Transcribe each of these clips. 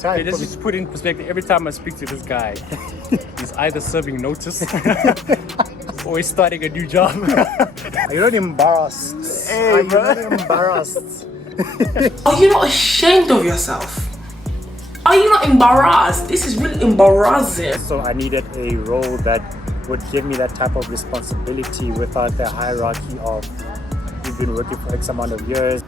time. Okay, let's just put it in perspective. Every time I speak to this guy, he's either serving notice or he's starting a new job. Are you not embarrassed? Hey, Are you bro. not embarrassed? Are you not ashamed of yourself? Are you not embarrassed? This is really embarrassing. So I needed a role that would give me that type of responsibility without the hierarchy of you've been working for X amount of years.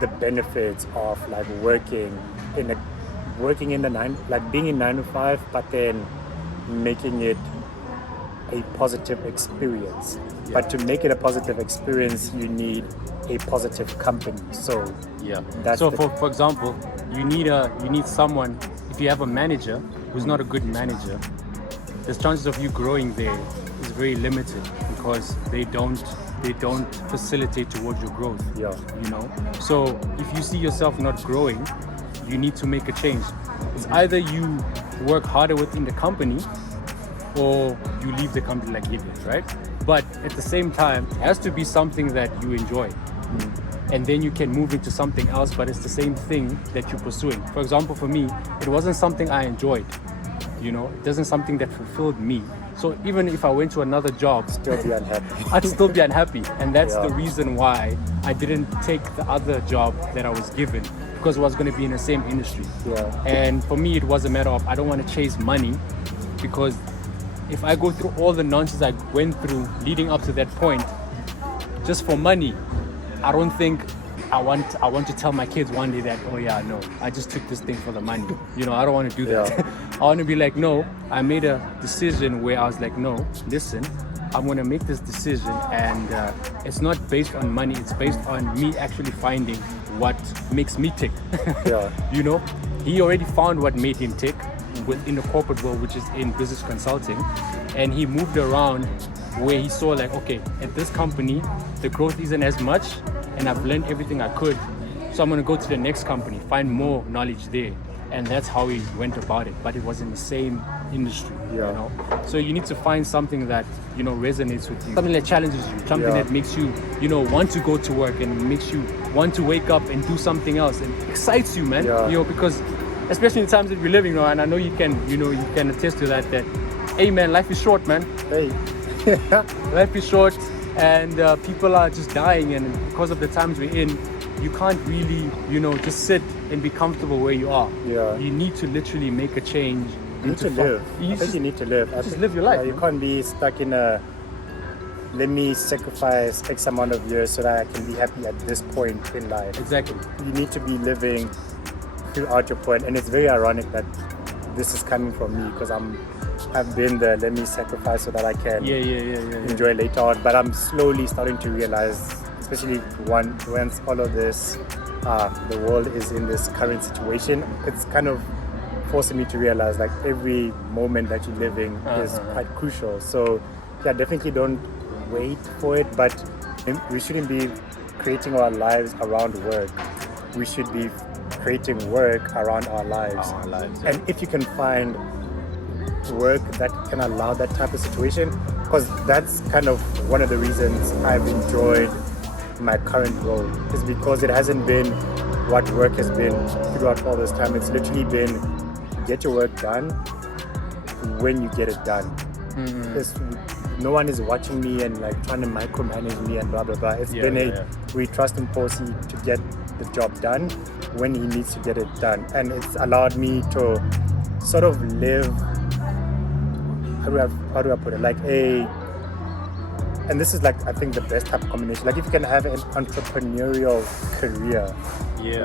The benefits of like working in the being in 9 to 5, but then making it a positive experience. But to make it a positive experience, you need a positive company. So Yeah. That's So the- for example, you need someone. If you have a manager who's not a good manager, the chances of you growing there is very limited because they don't facilitate towards your growth. Yeah. You know. So if you see yourself not growing, you need to make a change. It's either you work harder within the company or you leave the company like idiots, right? But at the same time, it has to be something that you enjoy. And then you can move into something else, but it's the same thing that you're pursuing. For example, for me, it wasn't something I enjoyed. You know, it wasn't something that fulfilled me. So even if I went to another job, still be unhappy. I'd still be unhappy. And that's Yeah. the reason why I didn't take the other job that I was given, because it was going to be in the same industry. Yeah. And for me, it was a matter of I don't want to chase money, because if I go through all the nonsense I went through leading up to that point, just for money, I don't think I want to tell my kids one day that, oh yeah, no, I just took this thing for the money. You know, I don't want to do that. Yeah. I want to be like, no, I made a decision where I was like, no, listen, I'm going to make this decision, and it's not based on money, it's based on me actually finding what makes me tick. Yeah. You know, he already found what made him tick within the corporate world, which is in business consulting, and he moved around where he saw like, okay, at this company the growth isn't as much and I've learned everything I could, so I'm going to go to the next company, find more knowledge there. And that's how he went about it, but it was in the same industry. Yeah. You know, so you need to find something that, you know, resonates with you, something that challenges you, something Yeah. that makes you, you know, want to go to work and makes you want to wake up and do something else and excites you, man. Yeah. You know, because especially in the times that we're living now, and I know you can attest to that, hey man, life is short, man. Hey. Life is short, and people are just dying, and because of the times we're in, you can't really, you know, just sit and be comfortable where you are. Yeah. You need to literally make a change. You need to live. I think you need to live. just live your life, You man. can't be stuck in a let me sacrifice X amount of years so that I can be happy at this point in life. Exactly. You need to be living throughout your point, and it's very ironic that this is coming from me because I've been the let me sacrifice so that I can Yeah. enjoy later on. But I'm slowly starting to realize, especially once all of this, the world is in this current situation, it's kind of forcing me to realize like every moment that you're living is quite crucial. So yeah, definitely don't wait for it, but we shouldn't be creating our lives around work. We should be creating work around our lives. And if you can find work that can allow that type of situation, because that's kind of one of the reasons I've enjoyed my current role, is because it hasn't been what work has been throughout all this time. It's literally been get your work done when you get it done. No one is watching me and like trying to micromanage me and blah blah blah. It's been we trust in Posi to get the job done when he needs to get it done, and it's allowed me to sort of live, how do I put it, like and this is like I think the best type of combination, like if you can have an entrepreneurial career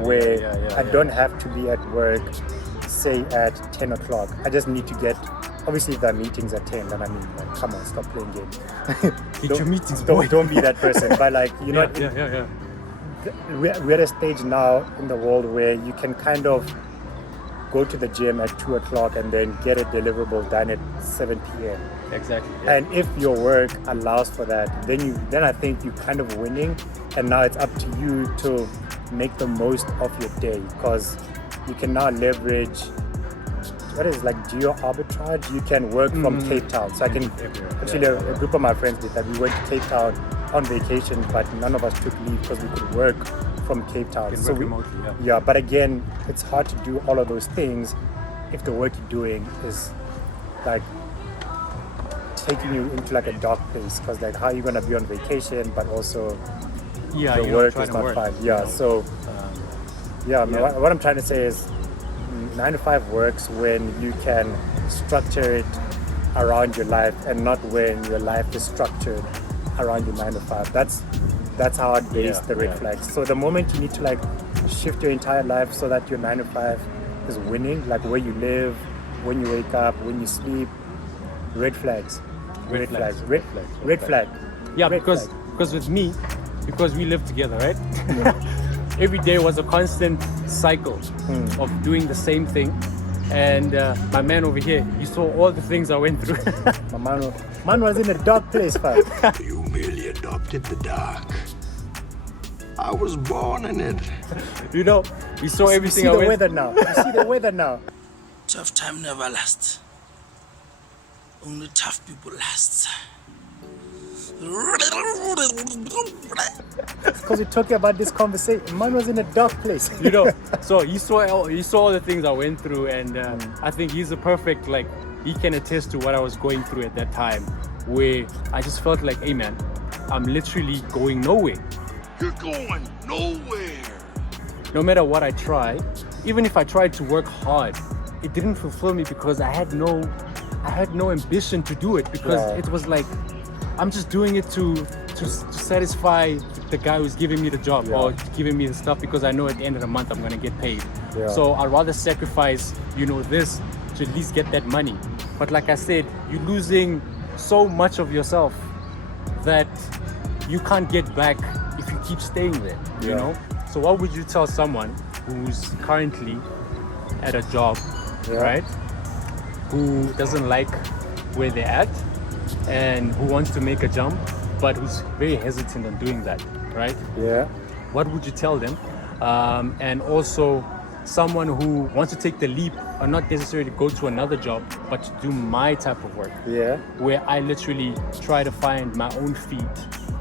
where I don't have to be at work say at 10 o'clock. I just need to get, obviously if the meetings at 10, then I mean like, come on, stop playing games. Get your meetings, boy. Don't be that person, but like, you know, Yeah. we're at a stage now in the world where you can kind of go to the gym at 2 o'clock and then get a deliverable done at 7 p.m. Exactly. And if your work allows for that, then I think you're kind of winning. And now it's up to you to make the most of your day, because you can now leverage what is like geo arbitrage. You can work from Cape Town. So I can actually a group of my friends did that. We went to Cape Town on vacation, but none of us took leave because we could work from Cape Town. So remotely, but again, it's hard to do all of those things if the work you're doing is like taking you into like a dark place, because like how are you gonna be on vacation but also the work is not fun. What I'm trying to say is 9 to 5 works when you can structure it around your life and not when your life is structured around your 9 to 5. That's how I'd base the red flags. So the moment you need to like shift your entire life so that your 9 to 5 is winning, like where you live, when you wake up, when you sleep, red flags. Red flag. Yeah, because with me, because we live together, right? Every day was a constant cycle of doing the same thing. And my man over here, you saw all the things I went through. My man was in a dark place, fam. You merely adopted the dark. I was born in it. You know, we saw everything I went through. You see the weather now. Tough time never lasts. Only tough people last. Because we're talking about this conversation. Man was in a dark place. You know, so he saw all the things I went through, and I think he's a perfect, like, he can attest to what I was going through at that time, where I just felt like, hey man, I'm literally going nowhere. You're going nowhere. No matter what I try, even if I tried to work hard, it didn't fulfill me because I had no ambition to do it, because it was like I'm just doing it to satisfy the guy who's giving me the job or giving me the stuff, because I know at the end of the month I'm gonna get paid. So I'd rather sacrifice, this to at least get that money. But like I said, you're losing so much of yourself that you can't get back if you keep staying there, you know? So what would you tell someone who's currently at a job, right? Who doesn't like where they're at and who wants to make a jump, but who's very hesitant on doing that, right? Yeah. What would you tell them? And also someone who wants to take the leap and not necessarily go to another job, but to do my type of work. Yeah. Where I literally try to find my own feet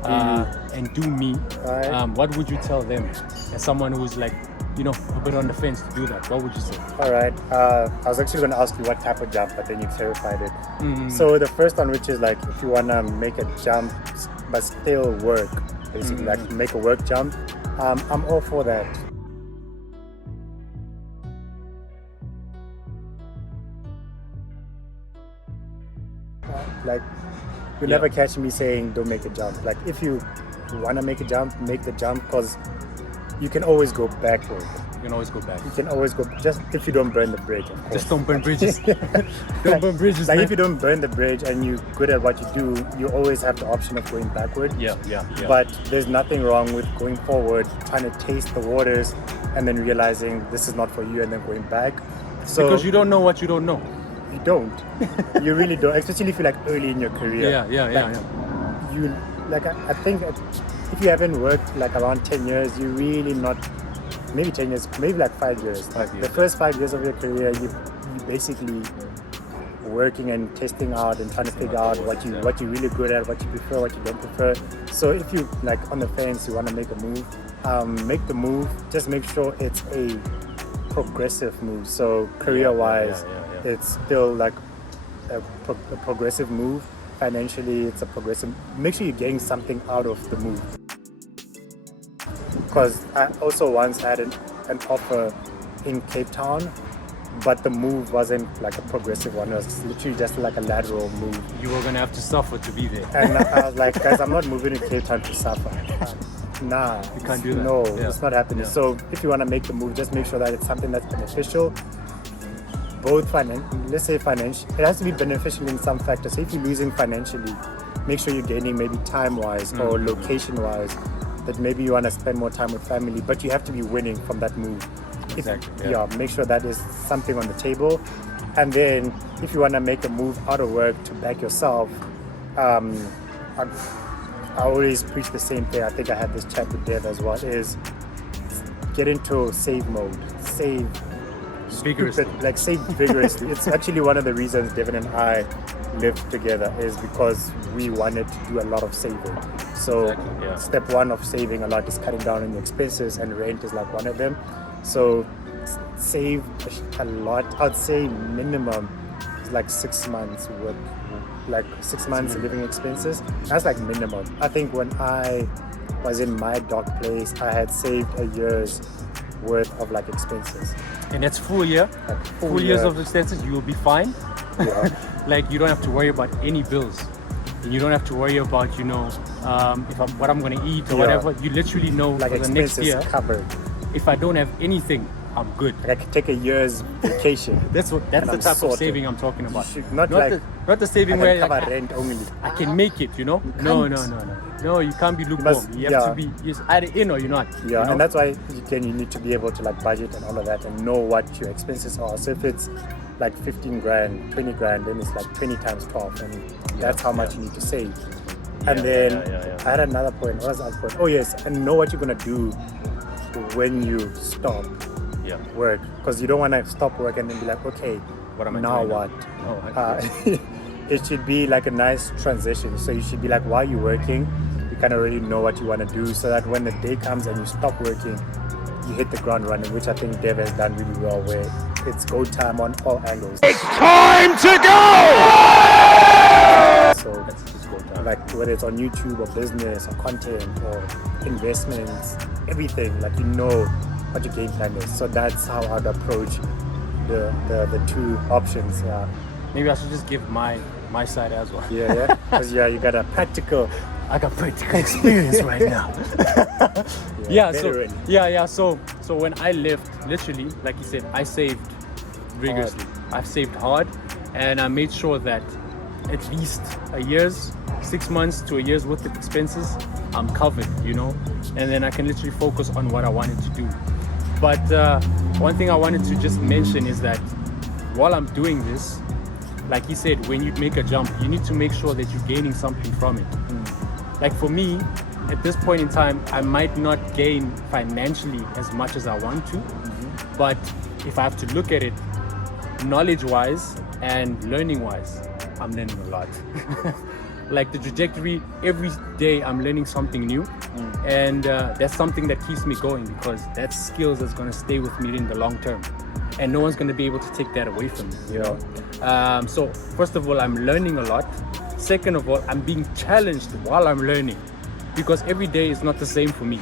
and do me. Right. What would you tell them as someone who's like, a bit on the fence to do that? What would you say? All right. I was actually going to ask you what type of jump, but then you clarified it. So the first one, which is like if you want to make a jump but still work, basically like make a work jump, I'm all for that. Like, you'll never catch me saying don't make a jump. Like, if you want to make a jump, make the jump, because you can always go backward. You can always go back. You can always go, just if you don't burn the bridge, of course. Just don't burn bridges. Don't burn bridges, Like, man. if you don't burn the bridge and you're good at what you do, you always have the option of going backward. Yeah. But there's nothing wrong with going forward, trying to taste the waters, and then realizing this is not for you, and then going back. So because you don't know what you don't know. you don't. You really don't, especially if you're like early in your career. Yeah. You like, I think if you haven't worked like around 10 years, you really not, maybe 10 years, maybe like 5 years. 5 years. The first 5 years of your career, you basically working and testing out and trying to figure out what you're really good at, what you prefer, what you don't prefer. So if you like on the fence, you want to make a move, make the move. Just make sure it's a progressive move. So career-wise, it's still like a progressive move. Financially, it's a progressive. Make sure you're getting something out of the move. Because I also once had an offer in Cape Town, but the move wasn't like a progressive one. It was literally just like a lateral move. You were gonna have to suffer to be there. And I was like, guys, I'm not moving to Cape Town to suffer. Nah, You can't do that. No, Yeah. it's not happening. Yeah. So if you want to make the move, just make sure that it's something that's beneficial. Both let's say financial, it has to be beneficial in some factors. So if you're losing financially, make sure you're gaining maybe time-wise or location-wise, that maybe you want to spend more time with family, but you have to be winning from that move. Exactly. Make sure that is something on the table. And then if you want to make a move out of work to back yourself, I always preach the same thing. I think I had this chat with Dev as well, is get into save mode. Save Vigorously. stupid, like save vigorously. It's actually one of the reasons Devin and I lived together is because we wanted to do a lot of saving. So Exactly, yeah. step one of saving a lot is cutting down on your expenses, and rent is like one of them. So save a lot. I'd say minimum is like 6 months worth, like 6 months living expenses. That's like minimum. I think when I was in my dark place, I had saved a year's worth of like expenses. And that's full year. Like Full years of expenses, you will be fine. Yeah. Like you don't have to worry about any bills. And you don't have to worry about, what I'm gonna eat or Yeah. whatever. You literally know Like for the next expenses year, covered. if I don't have anything, I'm good. Like I could take a year's vacation. That's And the I'm type sorted. of saving I'm talking about. should not like- the saving I where can like, cover rent only. I can make it, No, no, you can't be lukewarm. You have yeah. to be either in or you're not. Yeah, and that's why you need to be able to like budget and all of that and know what your expenses are. So if it's like 15 grand, 20 grand, then it's like 20 times 12, and that's how much you need to save. And then I had another point. What was that point? Oh yes, and know what you're gonna do when you stop work, because you don't want to stop work and then be like, okay, What am I now doing now? what? Oh, It should be like a nice transition. So you should be like, while you're working, you kind of already know what you want to do, so that when the day comes and you stop working, you hit the ground running, which I think Dev has done really well, where it's go time on all angles. It's time to go! So That's just go time. like whether it's on YouTube or business or content or investments, everything, like you know what your game plan is. So that's how I'd approach the two options. Yeah, Maybe I should just give my side as well. yeah, because you got a practical. I got practical experience right now. So when I left, literally, like you said, I saved rigorously. I saved hard, and I made sure that at least a year's, 6 months to a year's worth of expenses, I'm covered, and then I can literally focus on what I wanted to do. But one thing I wanted to just mention is that while I'm doing this, like he said, when you make a jump, you need to make sure that you're gaining something from it. Like for me, at this point in time, I might not gain financially as much as I want to, but if I have to look at it knowledge-wise and learning-wise, I'm learning a lot. Like the trajectory, every day I'm learning something new, and that's something that keeps me going, because that's skills that's going to stay with me in the long term, and no one's going to be able to take that away from me. So first of all, I'm learning a lot. Second of all, I'm being challenged while I'm learning, because every day is not the same for me.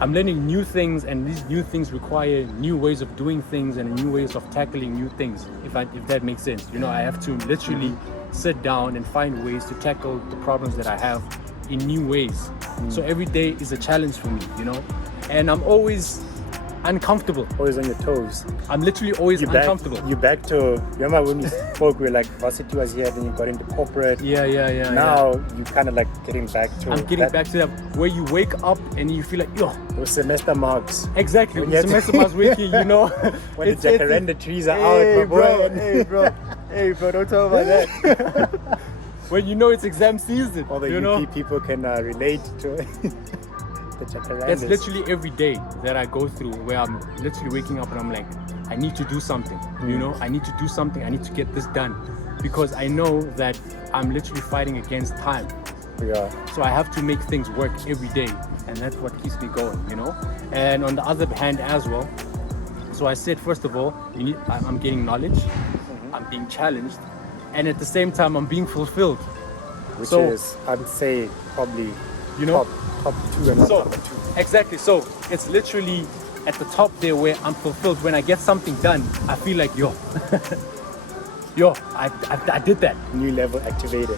I'm learning new things, and these new things require new ways of doing things and new ways of tackling new things, if that makes sense. I have to literally sit down and find ways to tackle the problems that I have in new ways. So every day is a challenge for me, and I'm always uncomfortable. Always on your toes. I'm literally always uncomfortable. You back to, remember when we spoke, we were like, varsity was here, then you got into corporate. Now you kind of like getting back to I'm getting back to that where you wake up and you feel like, those semester marks. Exactly. When When you the had to- semester was waking, When the jacaranda trees are out, my boy. Hey bro, don't talk about that. When it's exam season, All the UP people can relate to it. The jacarandas. That's literally every day that I go through, where I'm literally waking up and I'm like, I need to do something, I need to do something, I need to get this done, because I know that I'm literally fighting against time. So I have to make things work every day, and that's what keeps me going, And on the other hand as well, so I said, first of all, I'm getting knowledge, I'm being challenged, and at the same time I'm being fulfilled. Which So- is, I'd say, probably top two and not So number two. exactly, so it's literally at the top there where I'm fulfilled. When I get something done, I feel like I did that. New level activated.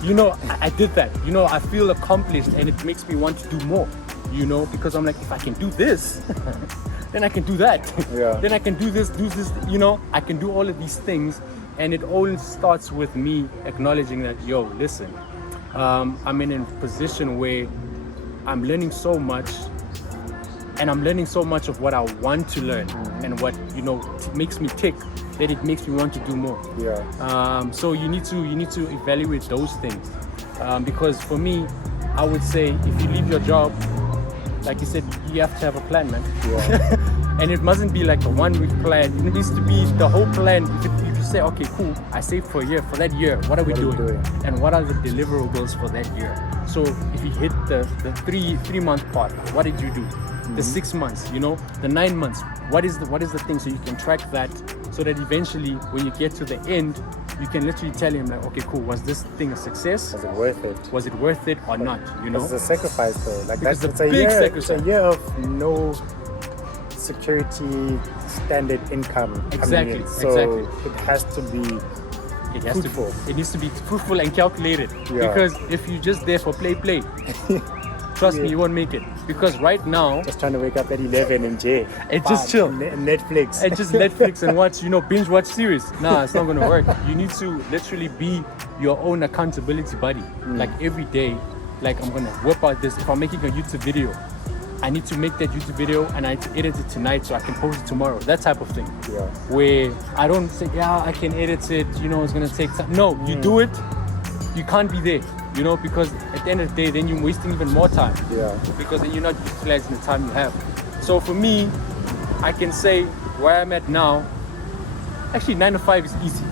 I did that. I feel accomplished, and it makes me want to do more, because I'm like, if I can do this, then I can do that. Then I can do this, I can do all of these things. And it all starts with me acknowledging that, listen, I'm in a position where I'm learning so much, and I'm learning so much of what I want to learn, and what makes me tick, that it makes me want to do more. So you need to evaluate those things, because for me, I would say, if you leave your job, like you said, you have to have a plan, man. And it mustn't be like a 1 week plan. It needs to be the whole plan. If you say, okay, cool, I saved for a year. For that year, what are we doing? And what are the deliverables for that year? So if you hit the 3 month part, what did you do? The 6 months, you know, the 9 months. What is the thing? So you can track that, so that eventually when you get to the end, you can literally tell him like, okay, cool, was this thing a success? Was it worth it? Was it worth it or not? You know, it's a sacrifice though. Like Because that's it's a big It's a sacrifice. year of no security standard income Exactly, coming in. So exactly. it has to be it has fruitful. it needs to be fruitful and calculated. Yeah. Because if you're just there for play, trust me, you won't make it. Because right now, just trying to wake up at 11 in jail. And just chill. Netflix. and just Netflix and watch, binge watch series. Nah, it's not gonna work. You need to literally be your own accountability buddy. Like every day, like I'm gonna whip out this. If I'm making a YouTube video, I need to make that YouTube video and I need to edit it tonight so I can post it tomorrow. That type of thing. Yeah. Where I don't say, yeah, I can edit it, it's gonna take time. No, you do it, you can't be there, because at the end of the day, then you're wasting even more time. Yeah. Because then you're not utilizing the time you have. So for me, I can say where I'm at now, actually 9 to 5 is easy,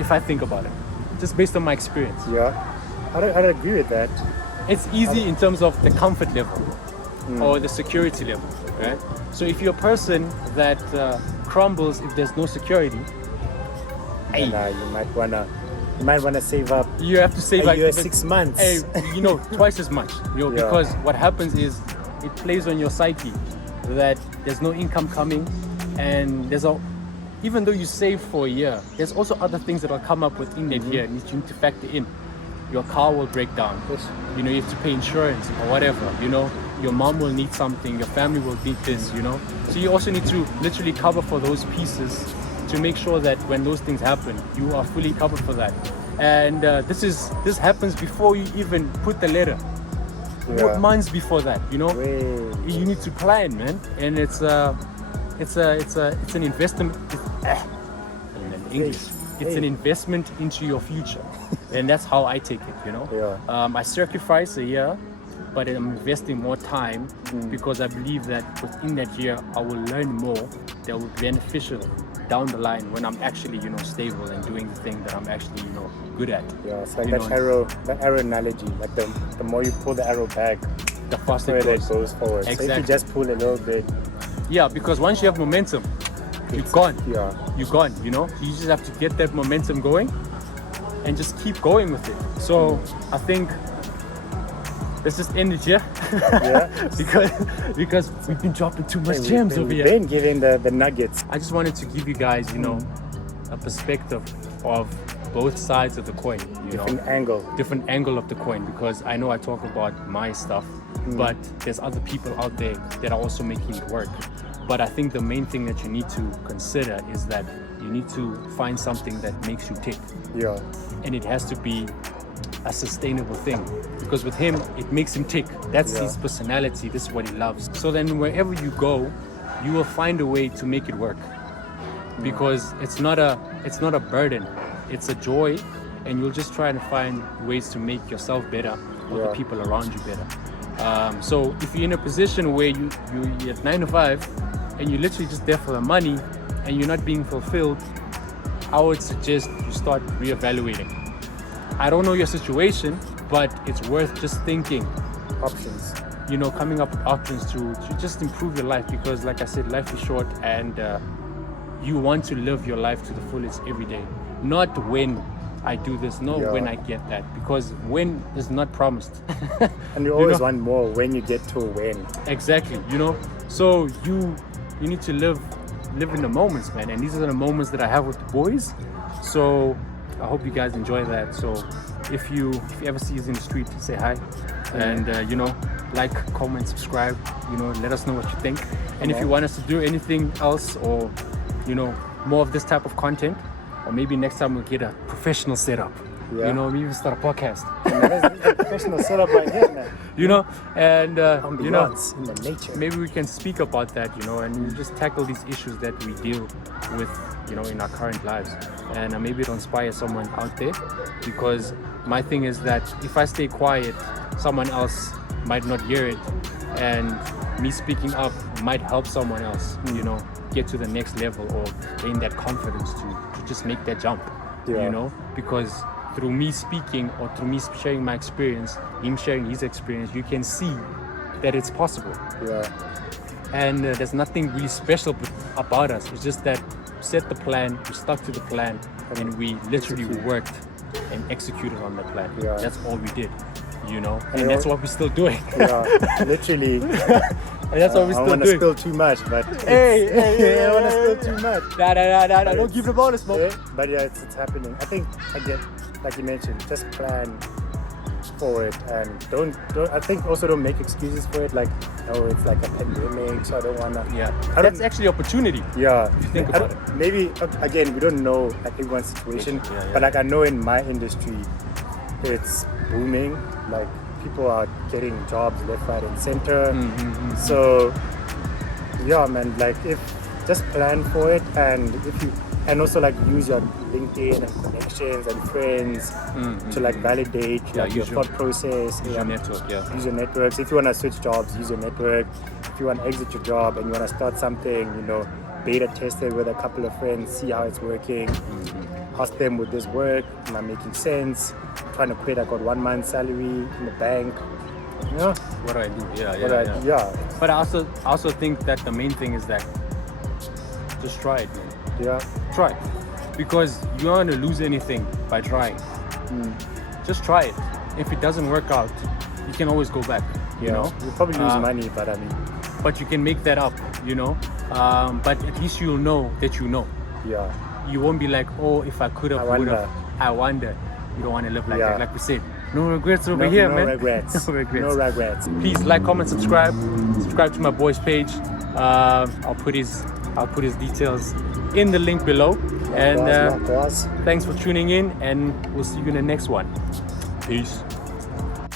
if I think about it, just based on my experience. Yeah. I'd agree with that. It's easy in terms of the comfort level or the security level, right? So if you're a person that crumbles if there's no security, And, you might wanna save up you have to save a like year, even- 6 months. twice as much, because what happens is it plays on your psyche that there's no income coming, and even though you save for a year, there's also other things that will come up within that year and you need to factor in. Your car will break down, you have to pay insurance or whatever, your mom will need something, your family will need this, so you also need to literally cover for those pieces to make sure that when those things happen, you are fully covered for that. And this happens before you even put the letter. Yeah. Months before that, Way. you need to plan, man. And it's an investment. In English, it's an investment into your future, and that's how I take it. Yeah. I sacrifice a year, but I'm investing more time because I believe that within that year I will learn more that will be beneficial down the line when I'm actually stable and doing the thing that I'm actually good at. Yeah, it's like that arrow analogy. Like the more you pull the arrow back, The faster further it it goes. goes forward. So if Exactly. you just pull a little bit, Yeah, because once you have momentum, you're gone. Yeah. You're gone. You just have to get that momentum going and just keep going with it. So I think let's just end it here. Yeah. because we've been dropping too much Hey, gems over we've here. been giving the nuggets. I just wanted to give you guys, a perspective of both sides of the coin, Different angle. different angle of the coin, because I know I talk about my stuff, but there's other people out there that are also making it work. But I think the main thing that you need to consider is that you need to find something that makes you tick, Yeah. and it has to be a sustainable thing, because with him it makes him tick. That's Yeah. his personality. This is what he loves. So then wherever you go, you will find a way to make it work, because it's not a burden, it's a joy, and you'll just try to find ways to make yourself better or the Yeah. people around you better. So if you're in a position where you're at 9 to 5 and you're literally just there for the money and you're not being fulfilled, I would suggest you start reevaluating. I don't know your situation, but it's worth just thinking, Options. coming up with options to just improve your life, because like I said, life is short, and you want to live your life to the fullest every day. Not when I do this, no, Yeah. when I get that, because when is not promised. And you always want more when you get to a win. Exactly, so you need to live in the moments, man, and these are the moments that I have with the boys. So I hope you guys enjoy that. So if you ever see us in the street, say hi, and like, comment, subscribe, let us know what you think. And if you want us to do anything else, or more of this type of content, or maybe next time we'll get a professional setup, Yeah. maybe start a podcast, Professional setup right here, man. and Ambiance in the nature. maybe we can speak about that, and we just tackle these issues that we deal with, in our current lives, and maybe it'll inspire someone out there, because my thing is that if I stay quiet, someone else might not hear it, and me speaking up might help someone else, you know, get to the next level or gain that confidence to just make that jump, Yeah. you know, because through me speaking or through me sharing my experience, him sharing his experience, you can see that it's possible. Yeah. And there's nothing really special about us. It's just that we set the plan, we stuck to the plan, and we literally worked and executed on the plan. Yeah. That's all we did, you know, And and that's what we're still doing. Yeah. Literally. And that's what we're I don't still want to doing. spill too much, but Hey, I don't want to spill too much. Nah, don't give the bonus, Mo. Yeah, but yeah, it's happening. I think again, like you mentioned, just plan for it and don't. I think also don't make excuses for it. Like, oh, it's like a pandemic, so I don't wanna. Yeah, I that's don't- actually opportunity. Yeah, think I about don't- maybe again we don't know like everyone's situation, Yeah. but like I know in my industry, it's booming. Like people are getting jobs left, right, and center. So yeah, man. Like if just plan for it, and if you and also like use your LinkedIn and connections and friends to like validate Yeah, like your use your- thought process. Use your network, yeah. Use your networks. If you want to switch jobs, use your network. If you want to exit your job and you want to start something, you know, beta test it with a couple of friends, see how it's working. Ask them, would this work? Am I making sense? Trying to quit, I got 1 month's salary in the bank. You know? What do I do? But yeah. But I also think that the main thing is that just try it, man. Yeah. Try it. Because you aren't gonna lose anything by trying. Just try it. If it doesn't work out, you can always go back, you know? You'll probably lose money, but I mean, But you can make that up, you know? But at least you'll know that you know. yeah. You won't be like, oh, if I could have, I would wonder. have. I wonder. You don't want to live like Yeah. that. Like we said, no regrets over No, here, no man. regrets. No regrets. No regrets. Please like, comment, subscribe. Subscribe to my boy's page. I'll put his details in the link below. And Boss. thanks for tuning in, and we'll see you in the next one. Peace.